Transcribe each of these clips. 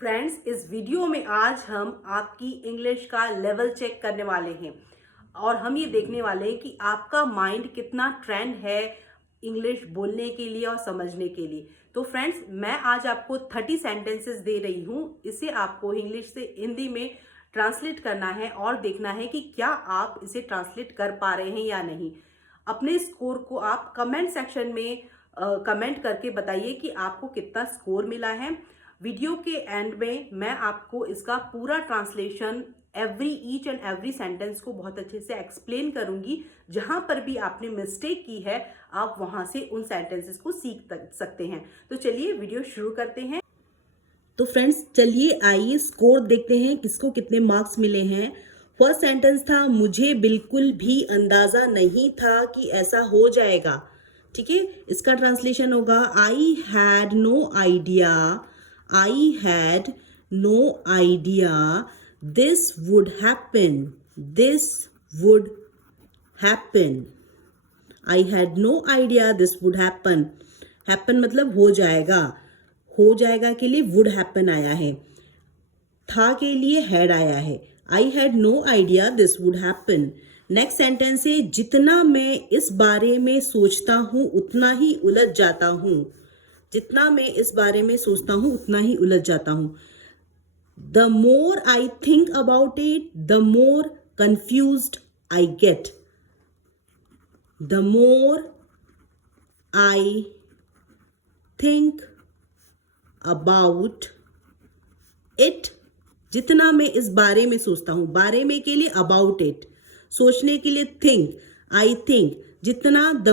Friends, इस video में आज हम आपकी इंग्लिश का लेवल चेक करने वाले हैं और हम ये देखने वाले हैं कि आपका माइंड कितना ट्रेंड है इंग्लिश बोलने के लिए और समझने के लिए। तो फ्रेंड्स, मैं आज आपको 30 सेंटेंसेस दे रही हूँ। इसे आपको इंग्लिश से हिंदी में ट्रांसलेट करना है और देखना है कि क्या आप इसे ट्रांसलेट कर पा रहे हैं या नहीं। अपने स्कोर को आप कमेंट सेक्शन में कमेंट करके बताइए कि आपको कितना स्कोर मिला है। वीडियो के एंड में मैं आपको इसका पूरा translation each and every sentence को बहुत अच्छे से एक्सप्लेन करूंगी। जहां पर भी आपने मिस्टेक की है आप वहां से उन सेंटेंसेस को सीख सकते हैं। तो चलिए वीडियो शुरू करते हैं। तो फ्रेंड्स, चलिए आइए स्कोर देखते हैं किसको कितने मार्क्स मिले हैं। फर्स्ट सेंटेंस था, मुझे बिल्कुल भी अंदाजा नहीं था कि ऐसा हो जाएगा। ठीक है, इसका ट्रांसलेशन होगा I had no idea, I had no idea this would happen. This would happen. I had no idea this would happen. Happen मतलब हो जाएगा। हो जाएगा के लिए would happen आया है। था के लिए had आया है। I had no idea this would happen. Next sentence है, जितना मैं इस बारे में सोचता हूँ उतना ही उलझ जाता हूँ। जितना मैं इस बारे में सोचता हूं उतना ही उलझ जाता हूं। The more I think about it the more confused I get. The more I think about it, जितना मैं इस बारे में सोचता हूं, बारे में के लिए अबाउट इट, सोचने के लिए थिंक, आई थिंक, जितना the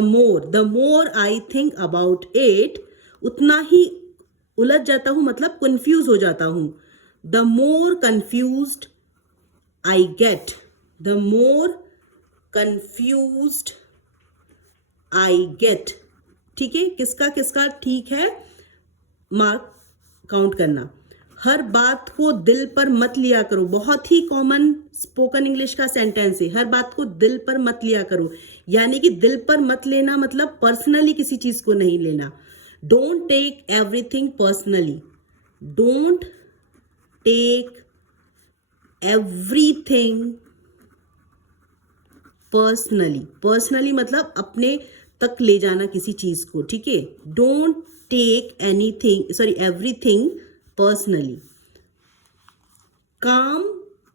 more I think about it उतना ही उलझ जाता हूं, मतलब कंफ्यूज हो जाता हूं। The more confused I get, the more confused I get. ठीक है, किसका किसका ठीक है, मार्क काउंट करना। हर बात को दिल पर मत लिया करो, बहुत ही कॉमन स्पोकन इंग्लिश का सेंटेंस है। हर बात को दिल पर मत लिया करो, यानी कि दिल पर मत लेना मतलब पर्सनली किसी चीज को नहीं लेना। Don't take everything personally. Don't take everything personally. Personally मतलब अपने तक ले जाना किसी चीज को। ठीक है, Don't take everything personally. काम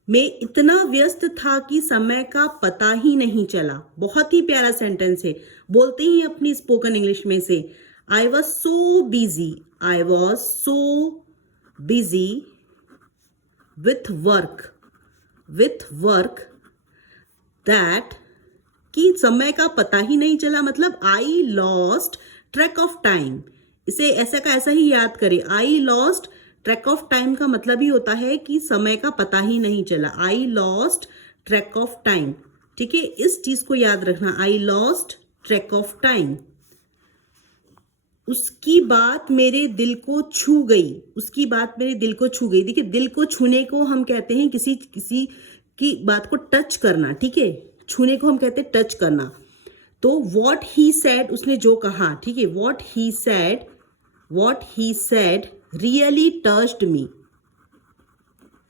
में इतना व्यस्त था कि समय का पता ही नहीं चला। बहुत ही प्यारा सेंटेंस है। बोलते ही अपनी स्पोकन इंग्लिश में से, I was so busy with work that कि समय का पता ही नहीं चला, मतलब I lost track of time। इसे ऐसा का ऐसा ही याद करें। I lost track of time का मतलब ही होता है कि समय का पता ही नहीं चला। I lost track of time। ठीक है, इस चीज को याद रखना, I lost track of time। उसकी बात मेरे दिल को छू गई, उसकी बात मेरे दिल को छू गई। देखिए, दिल को छूने को हम कहते हैं किसी की बात को टच करना। ठीक है, छूने को हम कहते हैं टच करना। तो व्हाट ही सेड, उसने जो कहा, ठीक है, what he said really touched me,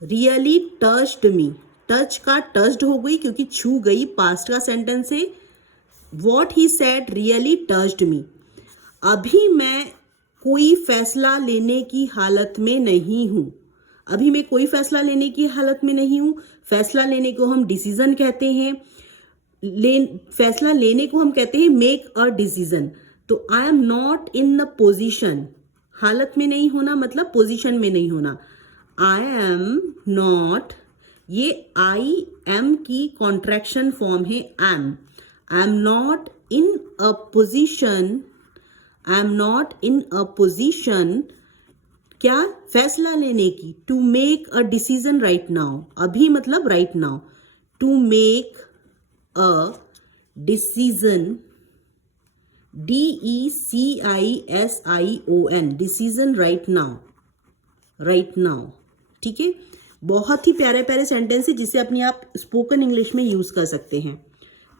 really touched me. Touch का टच्ड हो गई क्योंकि छू गई, पास्ट का सेंटेंस है। What he said really touched me. अभी मैं कोई फैसला लेने की हालत में नहीं हूं। अभी मैं कोई फैसला लेने की हालत में नहीं हूं। फैसला लेने को हम डिसीजन कहते हैं। फैसला लेने को हम कहते हैं मेक अ डिसीजन। तो I am not in the position, हालत में नहीं होना मतलब पोजीशन में नहीं होना। आई एम नॉट, ये आई एम की कॉन्ट्रैक्शन फॉर्म है am. I am not in a position, I am not in a position, क्या, फैसला लेने की। To make a decision right now, अभी मतलब right now. To make a decision, DECISION, decision right now, right now. ठीक है, बहुत ही प्यारे प्यारे सेंटेंस है जिसे अपनी आप स्पोकन इंग्लिश में यूज कर सकते हैं।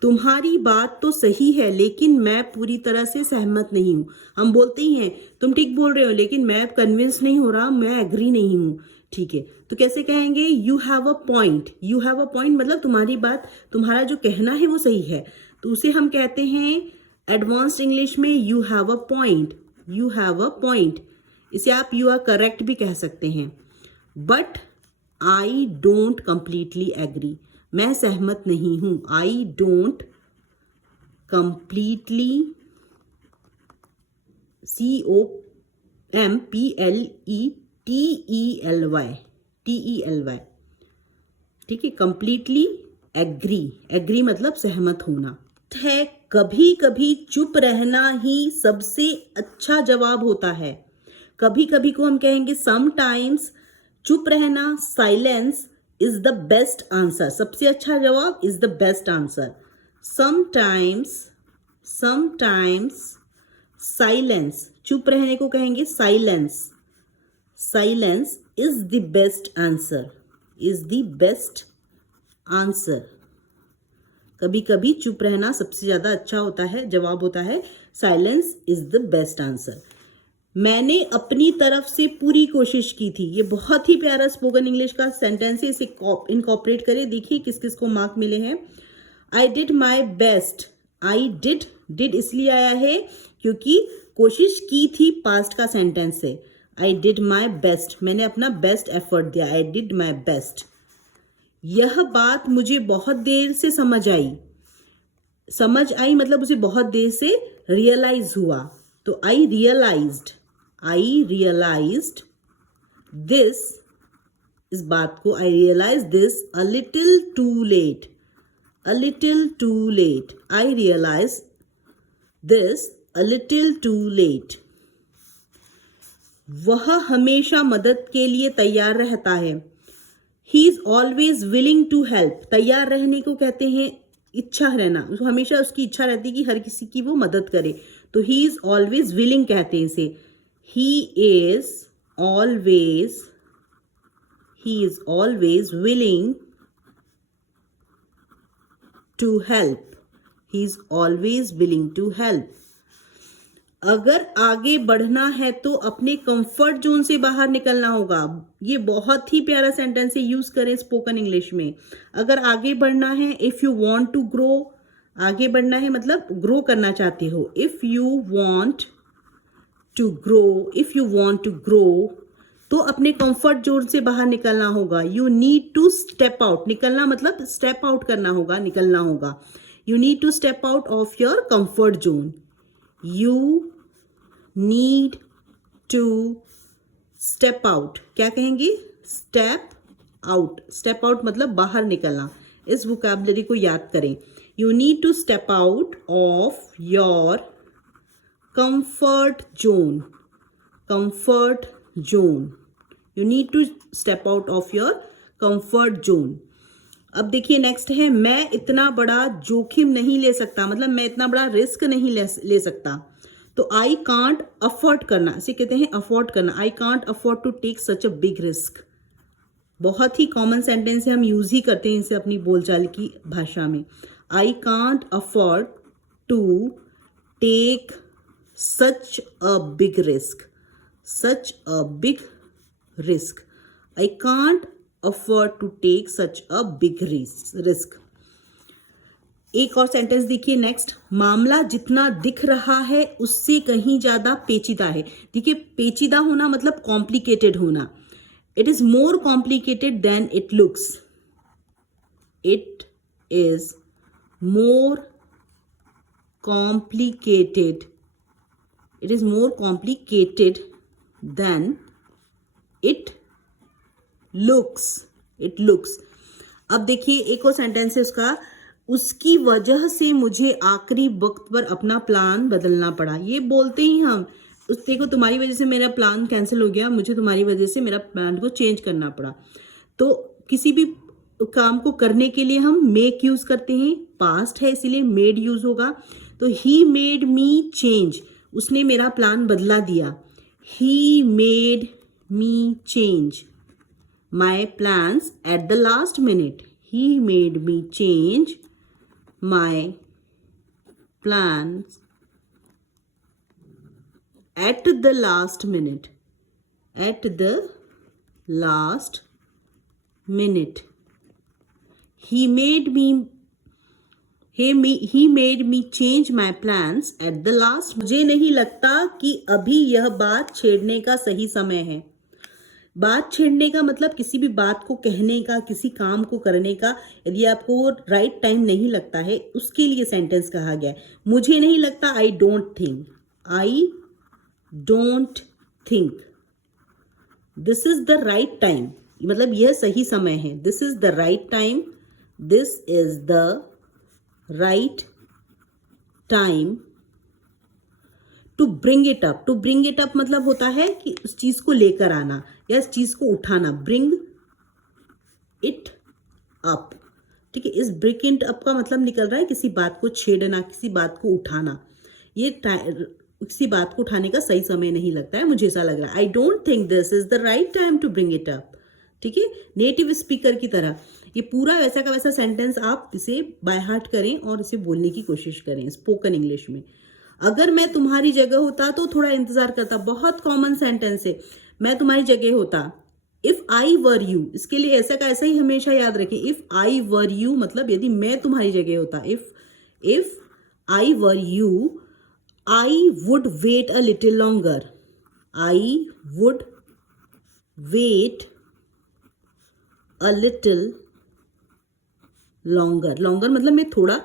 तुम्हारी बात तो सही है लेकिन मैं पूरी तरह से सहमत नहीं हूँ। हम बोलते ही हैं तुम ठीक बोल रहे हो लेकिन मैं कन्विंस नहीं हो रहा, मैं एग्री नहीं हूँ। ठीक है, तो कैसे कहेंगे? You have a point. You have a point मतलब तुम्हारी बात, तुम्हारा जो कहना है वो सही है, तो उसे हम कहते हैं एडवांस्ड इंग्लिश में you have a point. You have a point, इसे आप यू आर करेक्ट भी कह सकते हैं। But I don't completely agree, मैं सहमत नहीं हूं। आई डोंट कंप्लीटली, COMPLETELY, ठीक है, कंप्लीटली एग्री। एग्री मतलब सहमत होना है। कभी कभी चुप रहना ही सबसे अच्छा जवाब होता है। कभी कभी को हम कहेंगे समटाइम्स। चुप रहना, silence is the best answer. सबसे अच्छा जवाब is the best answer. Sometimes silence, चुप रहने को कहेंगे silence. Silence is the best answer, is the best answer. कभी कभी चुप रहना सबसे ज्यादा अच्छा होता है, जवाब होता है silence is the best answer. मैंने अपनी तरफ से पूरी कोशिश की थी। ये बहुत ही प्यारा स्पोकन इंग्लिश का सेंटेंस है, इसे इनकॉर्पोरेट करें। देखिए किस किस को मार्क मिले हैं। I did my best. I did इसलिए आया है क्योंकि कोशिश की थी पास्ट का सेंटेंस है। आई डिड माई बेस्ट, मैंने अपना बेस्ट एफर्ट दिया। I did my best. यह बात मुझे बहुत देर से समझ आई। समझ आई मतलब उसे बहुत देर से रियलाइज हुआ, तो आई रियलाइज्ड दिस, इस बात को I realise this a little too late. I realise this a little too late. वह हमेशा मदद के लिए तैयार रहता है। He is always willing to help. तैयार रहने को कहते हैं इच्छा रहना, हमेशा उसकी इच्छा रहती है कि हर किसी की वो मदद करे, तो ही इज ऑलवेज विलिंग कहते हैं इसे। He is always willing to help. He is always willing to help. अगर आगे बढ़ना है तो अपने कंफर्ट जोन से बाहर निकलना होगा। ये बहुत ही प्यारा सेंटेंस है, यूज करें स्पोकन इंग्लिश में। अगर आगे बढ़ना है, if you want to grow, आगे बढ़ना है मतलब ग्रो करना चाहते हो। If you want to grow, तो अपने कंफर्ट जोन से बाहर निकलना होगा। You need to step out. निकलना मतलब स्टेप आउट करना होगा, निकलना होगा। You need to step out of your comfort zone. You need to step out, क्या कहेंगे? स्टेप आउट मतलब बाहर निकलना। इस वोकैबुलरी को याद करें। You need to step out of your comfort zone. You need to step out of your comfort zone. अब देखिए नेक्स्ट है, मैं इतना बड़ा जोखिम नहीं ले सकता, मतलब मैं इतना बड़ा रिस्क नहीं ले सकता। तो आई कांट अफोर्ड करना, इसे कहते हैं अफोर्ड करना। I can't afford to take such a big risk. बहुत ही कॉमन सेंटेंस है, हम यूज ही करते हैं इसे अपनी बोलचाल की भाषा में। I can't afford to take such a big risk. I can't afford to take such a big risk. एक और सेंटेंस देखिए नेक्स्ट, मामला जितना दिख रहा है उससे कहीं ज्यादा पेचीदा है। देखिए पेचीदा होना मतलब कॉम्प्लिकेटेड होना। It is more complicated then it looks. It is more complicated then it looks. अब देखिए एक और सेंटेंस है उसका, उसकी वजह से मुझे आखिरी वक्त पर अपना प्लान बदलना पड़ा। ये बोलते ही हम, देखो तुम्हारी वजह से मेरा प्लान कैंसिल हो गया, मुझे तुम्हारी वजह से मेरा प्लान को चेंज करना पड़ा। तो किसी भी काम को करने के लिए हम मेक यूज करते हैं, पास्ट है इसीलिए मेड यूज होगा। तो ही मेड मी चेंज, उसने मेरा प्लान बदला दिया। He made me change my plans at the last minute. He made me change my plans at the last minute. At the last minute. He made me change my plans at the last. मुझे नहीं लगता कि अभी यह बात छेड़ने का सही समय है. बात छेड़ने का मतलब किसी भी बात को कहने का, किसी काम को करने का. यदि आपको वो राइट टाइम नहीं लगता है, उसके लिए सेंटेंस कहा गया है. मुझे नहीं लगता, I don't think. I don't think. This is the right time, मतलब यह सही समय है. This is the right time. This is the right time to bring it up. To bring it up मतलब होता है कि उस चीज को लेकर आना या इस चीज को उठाना. Bring it up. ठीक है, इस ब्रिंग इट अप का मतलब निकल रहा है किसी बात को छेड़ना, किसी बात को उठाना. ये किसी बात को उठाने का सही समय नहीं लगता है, मुझे ऐसा लग रहा है. I don't think this is the right time to bring it up. ठीक है, नेटिव स्पीकर की तरह ये पूरा वैसा का वैसा सेंटेंस आप इसे बाय हार्ट करें और इसे बोलने की कोशिश करें स्पोकन इंग्लिश में. अगर मैं तुम्हारी जगह होता तो थोड़ा इंतजार करता. बहुत कॉमन सेंटेंस है, मैं तुम्हारी जगह होता. इफ आई वर यू, इसके लिए ऐसा का ऐसा ही हमेशा याद रखें. इफ आई वर यू मतलब यदि मैं तुम्हारी जगह होता. If I were you, I would wait a little longer. I would wait a little longer. Longer मतलब मैं थोड़ा,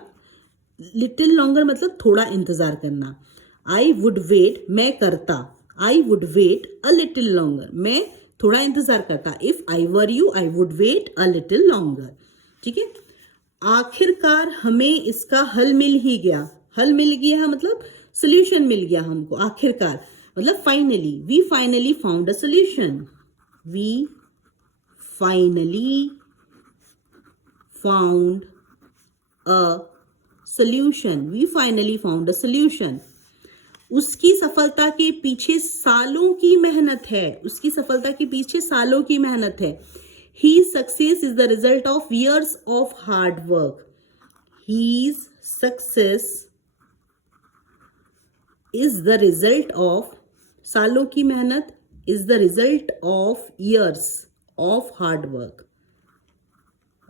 लिटिल लॉन्गर मतलब थोड़ा इंतजार करना. आई वुड वेट, मैं करता. I would wait a little longer, मैं थोड़ा इंतजार करता. If I were you, I would wait a little longer. ठीक है, आखिरकार हमें इसका हल मिल ही गया. हल मिल गया मतलब सोल्यूशन मिल गया हमको. आखिरकार मतलब finally. We finally found a solution. We finally found a solution. We finally found a solution. उसकी सफलता के पीछे सालों की मेहनत है. उसकी सफलता के पीछे सालों की मेहनत है. His success is the result of years of hard work. His success is the result of, सालों की मेहनत is the result of years of hard work.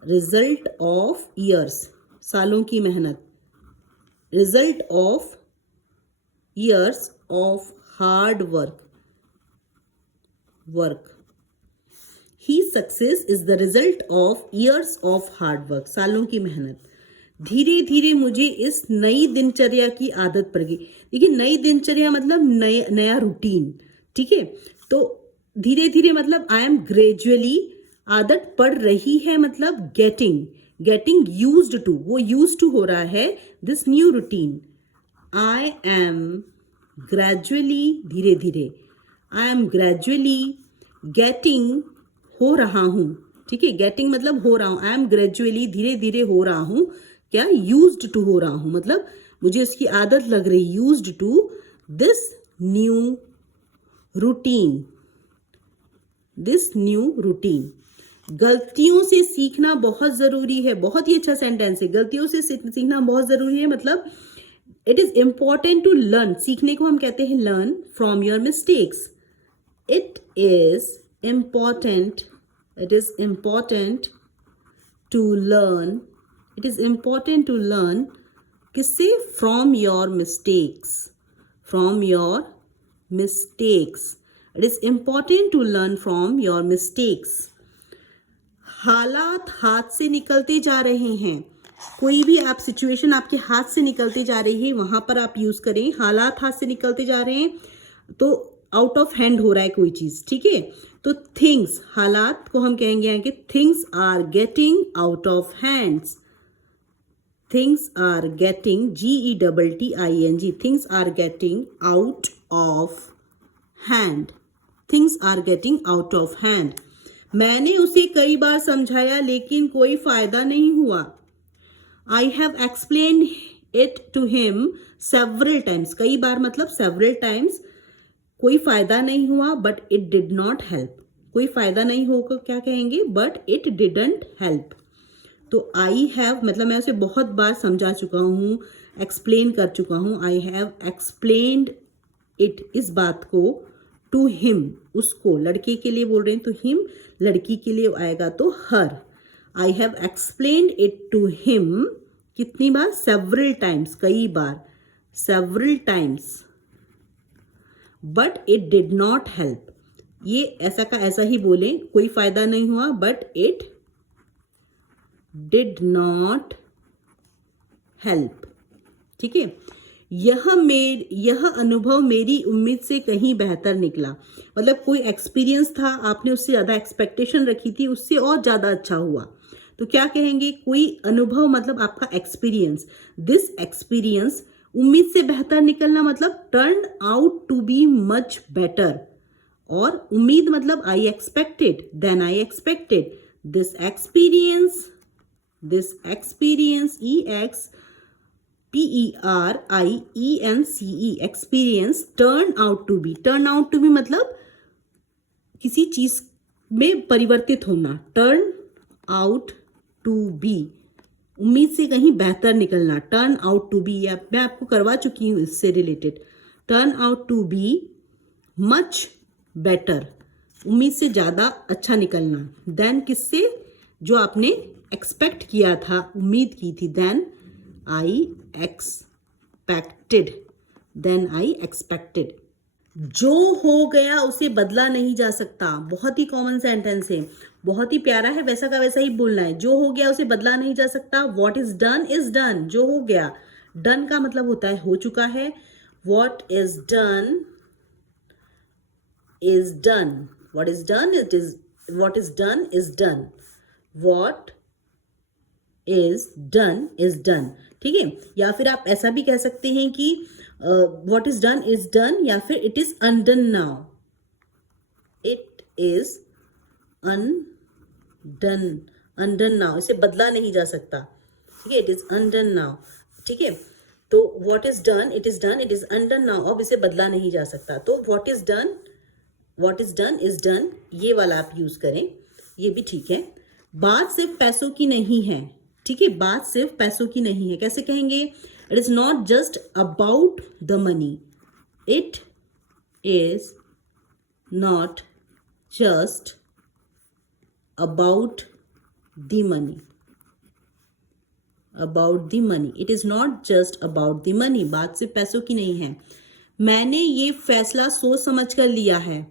Result of years, सालों की मेहनत. Result of years of hard work. His success is the result of years of hard work. सालों की मेहनत. धीरे धीरे मुझे इस नई दिनचर्या की आदत पड़ गई. देखिए, नई दिनचर्या मतलब नया रूटीन. ठीक है, तो धीरे धीरे मतलब आई एम ग्रेजुअली, आदत पड़ रही है मतलब गेटिंग यूज्ड टू, वो यूज्ड टू हो रहा है this new routine. I am gradually, धीरे धीरे. आई एम ग्रेजुअली गेटिंग, हो रहा हूं. ठीक है, गेटिंग मतलब हो रहा हूं. आई एम ग्रेजुअली, धीरे धीरे हो रहा हूं. क्या? यूज्ड टू हो रहा हूं, मतलब मुझे इसकी आदत लग रही. Used to this new routine. This new routine. गलतियों से सीखना बहुत जरूरी है. बहुत ही अच्छा सेंटेंस है. गलतियों से सीखना बहुत जरूरी है मतलब it is important to learn. सीखने को हम कहते हैं learn from your mistakes. It is important to learn. It is important to learn किससे? From your mistakes. From your mistakes. It is important to learn from your mistakes. हालात हाथ से निकलते जा रहे हैं. कोई भी आप सिचुएशन आपके हाथ से निकलते जा रही है, वहां पर आप यूज करें. हालात हाथ से निकलते जा रहे हैं तो आउट ऑफ हैंड हो रहा है कोई चीज. ठीक है, तो थिंग्स, हालात को हम कहेंगे कि things are getting out of hands. Things are getting, GETTING, things are getting out of hand. Things are getting out of hand. मैंने उसे कई बार समझाया लेकिन कोई फायदा नहीं हुआ. I have explain it to him several times. कई बार मतलब सेवरल टाइम्स. कोई फायदा नहीं हुआ but it did not help. कोई फायदा नहीं होगा क्या कहेंगे? But it didn't help. तो आई हैव मतलब मैं उसे बहुत बार समझा चुका हूँ, एक्सप्लेन कर चुका हूँ। आई हैव एक्सप्लेन्ड इट, इस बात को, टू हिम, उसको, लड़के के लिए बोल रहे हैं तो हिम, लड़की के लिए आएगा तो हर। I have explained it to him, कितनी बार? सेवरल टाइम्स, कई बार, several times, but it did not help. ये ऐसा का ऐसा ही बोले, कोई फायदा नहीं हुआ, but it did not help. ठीक है, यह अनुभव मेरी उम्मीद से कहीं बेहतर निकला। मतलब कोई एक्सपीरियंस था, आपने उससे ज़्यादा एक्सपेक्टेशन रखी थी, उससे और ज़्यादा अच्छा हुआ। तो क्या कहेंगे? कोई अनुभव मतलब आपका एक्सपीरियंस, दिस एक्सपीरियंस, उम्मीद से बेहतर निकलना मतलब turn out to be much better. और उम्मीद मतलब I expected, then I expected, this experience, PERIENCE, experience, turn out to be, turn out to be मतलब किसी चीज में परिवर्तित होना, टर्न आउट टू बी, उम्मीद से कहीं बेहतर निकलना, टर्न आउट टू बी, मैं आपको करवा चुकी हूँ इससे related. Turn out to be much better, उम्मीद से ज़्यादा अच्छा निकलना, देन किससे? जो आपने एक्सपेक्ट किया था, उम्मीद की थी, than I expected, then I expected. जो हो गया उसे बदला नहीं जा सकता, बहुत ही कॉमन सेंटेंस है, बहुत ही प्यारा है, वैसा का वैसा ही बोलना है। जो हो गया उसे बदला नहीं जा सकता, वॉट इज डन, जो हो गया, डन का मतलब होता है हो चुका है, what is done is done, what is done it is, what is done is done, what is done is done। ठीक है, या फिर आप ऐसा भी कह सकते हैं कि what is done is done, या फिर it is undone now, it is undone now, इसे बदला नहीं जा सकता। ठीक है, it is undone now। ठीक है, तो what is done it is done, it is undone now, अब इसे बदला नहीं जा सकता। तो what is done is done, ये वाला आप यूज करें, ये भी ठीक है। बात सिर्फ पैसों की नहीं है। ठीक है, बात सिर्फ पैसों की नहीं है, कैसे कहेंगे? It is not just about the money, it is not just about the money, about the money, it is not just about the money, बात सिर्फ पैसों की नहीं है। मैंने ये फैसला सोच समझ कर लिया है।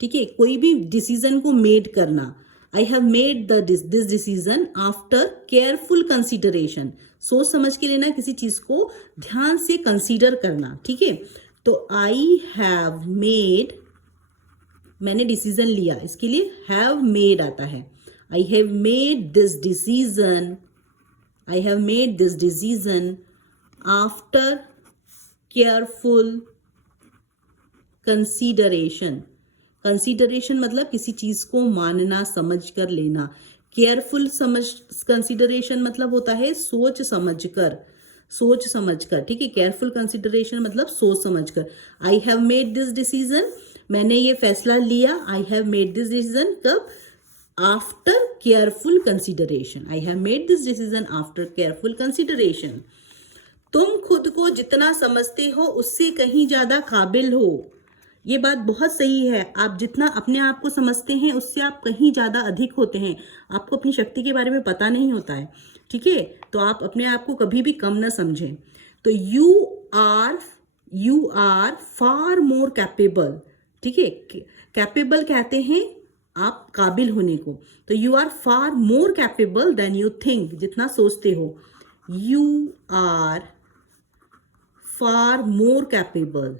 ठीक है, कोई भी डिसीजन को मेड करना, आई have made this decision after careful consideration, सोच समझ के लेना, किसी चीज को ध्यान से कंसीडर करना। ठीक है, तो आई हैव मेड, मैंने डिसीजन लिया, इसके लिए हैव मेड आता है। आई have made this decision, I have made this decision after careful consideration, consideration मतलब किसी चीज को मानना, समझ कर लेना। केयरफुल कंसीडरेशन मतलब होता है सोच समझकर, सोच समझकर। ठीक है, केयरफुल कंसीडरेशन मतलब सोच समझकर। I have made this decision, मैंने ये फैसला लिया, I have made this decision, कब? After careful consideration, I have made this decision after careful consideration. तुम खुद को जितना समझते हो उससे कहीं ज्यादा काबिल हो, ये बात बहुत सही है। आप जितना अपने आप को समझते हैं उससे आप कहीं ज़्यादा अधिक होते हैं। आपको अपनी शक्ति के बारे में पता नहीं होता है। ठीक है, तो आप अपने आप को कभी भी कम ना समझें। तो you are far more capable. ठीक है, कैपेबल कहते हैं आप काबिल होने को, तो you are far more capable than you think, जितना सोचते हो। You are far more capable,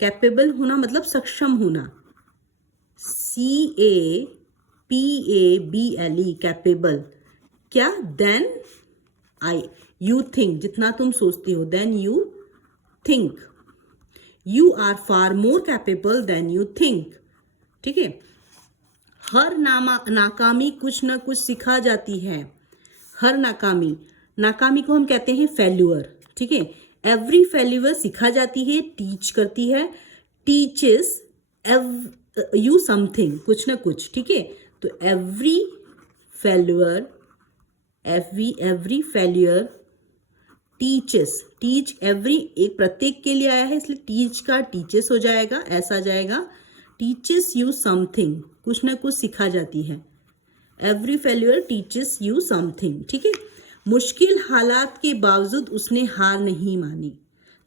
capable होना मतलब सक्षम होना, CAPABLE, कैपेबल। क्या? देन यू थिंक, जितना तुम सोचते हो, than you think. You are far more capable than you think. ठीक है, हर नाकामी कुछ ना कुछ सिखा जाती है। हर नाकामी को हम कहते हैं फेल्यूअर। ठीक है, एवरी फेल्यूअर सिखा जाती है, टीच करती है, टीचेस यू समथिंग, कुछ ना कुछ। ठीक है, तो every failure every failure teaches, teach every एक प्रत्येक के लिए आया है, इसलिए टीच का टीचेस हो जाएगा, ऐसा जाएगा। टीचेस यू समथिंग, कुछ ना कुछ सिखा जाती है। Every failure teaches you something, ठीक है। मुश्किल हालात के बावजूद उसने हार नहीं मानी,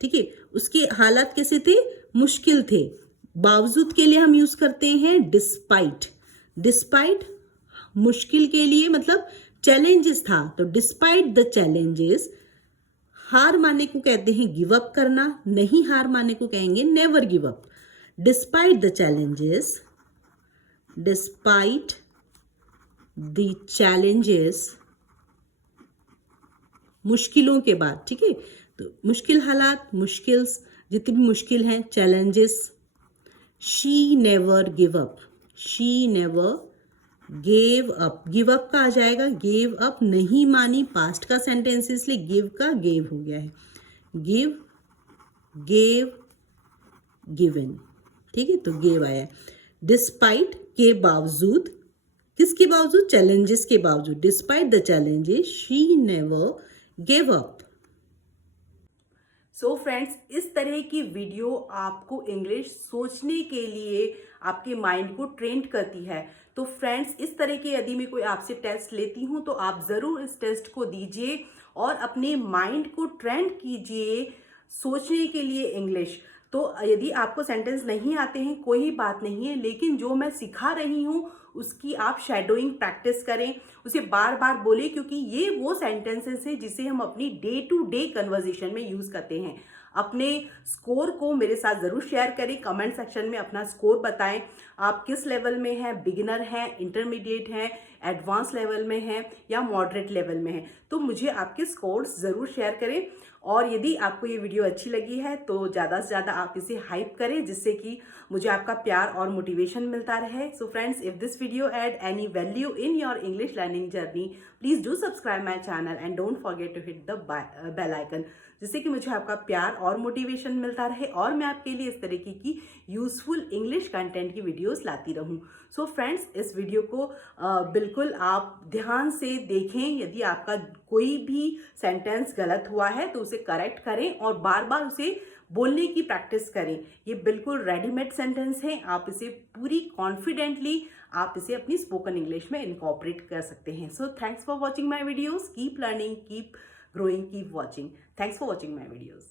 ठीक है। उसके हालात कैसे थे? मुश्किल थे। बावजूद के लिए हम यूज करते हैं डिस्पाइट। डिस्पाइट मुश्किल के लिए मतलब चैलेंजेस था, तो डिस्पाइट द चैलेंजेस। हार मानने को कहते हैं गिव अप करना, नहीं हार मानने को कहेंगे never give up. Despite the challenges, despite the challenges, मुश्किलों के बाद, ठीक है। तो मुश्किल हालात, मुश्किल्स जितनी भी मुश्किल हैं, challenges. She never give up, she never gave up, give up का आ जाएगा गेव अप, नहीं मानी, पास्ट का सेंटेंस इसलिए गिव का गेव हो गया है। गिव, गेव, गिवन, ठीक है, तो गेव आया। डिस्पाइट के बावजूद, किसके बावजूद? चैलेंजेस के बावजूद। Despite the challenges she never gave up. So friends, इस तरह की वीडियो आपको इंग्लिश सोचने के लिए आपके माइंड को ट्रेन करती है। तो फ्रेंड्स, इस तरह के यदि मैं कोई आपसे टेस्ट लेती हूँ तो आप ज़रूर इस टेस्ट को दीजिए और अपने माइंड को ट्रेंड कीजिए सोचने के लिए इंग्लिश। तो यदि आपको सेंटेंस नहीं आते हैं कोई बात नहीं है, लेकिन जो मैं सिखा रही हूँ उसकी आप शैडोइंग प्रैक्टिस करें, उसे बार बार बोलें, क्योंकि ये वो सेंटेंसेस हैं जिसे हम अपनी डे टू डे कन्वर्जेशन में यूज़ करते हैं। अपने स्कोर को मेरे साथ ज़रूर शेयर करें, कमेंट सेक्शन में अपना स्कोर बताएं। आप किस लेवल में हैं, बिगिनर हैं, इंटरमीडिएट हैं, एडवांस लेवल में हैं या मॉडरेट लेवल में हैं, तो मुझे आपके स्कोर्स ज़रूर शेयर करें। और यदि आपको ये वीडियो अच्छी लगी है तो ज़्यादा से ज़्यादा आप इसे हाइप करें, जिससे कि मुझे आपका प्यार और मोटिवेशन मिलता रहे। So friends, if this video add any value in your English learning journey, please do subscribe my channel and don't forget to hit the bell icon, जिससे कि मुझे आपका प्यार और मोटिवेशन मिलता रहे और मैं आपके लिए इस तरीके की यूजफुल इंग्लिश कंटेंट की वीडियोस लाती रहूं। सो फ्रेंड्स, इस वीडियो को बिल्कुल आप ध्यान से देखें। यदि आपका कोई भी सेंटेंस गलत हुआ है तो उसे करेक्ट करें और बार बार उसे बोलने की प्रैक्टिस करें। ये बिल्कुल रेडीमेड सेंटेंस है, आप इसे पूरी कॉन्फिडेंटली आप इसे अपनी स्पोकन इंग्लिश में इनकॉर्पोरेट कर सकते हैं। So thanks for watching my videos, keep learning, keep growing, keep watching. Thanks for watching my videos.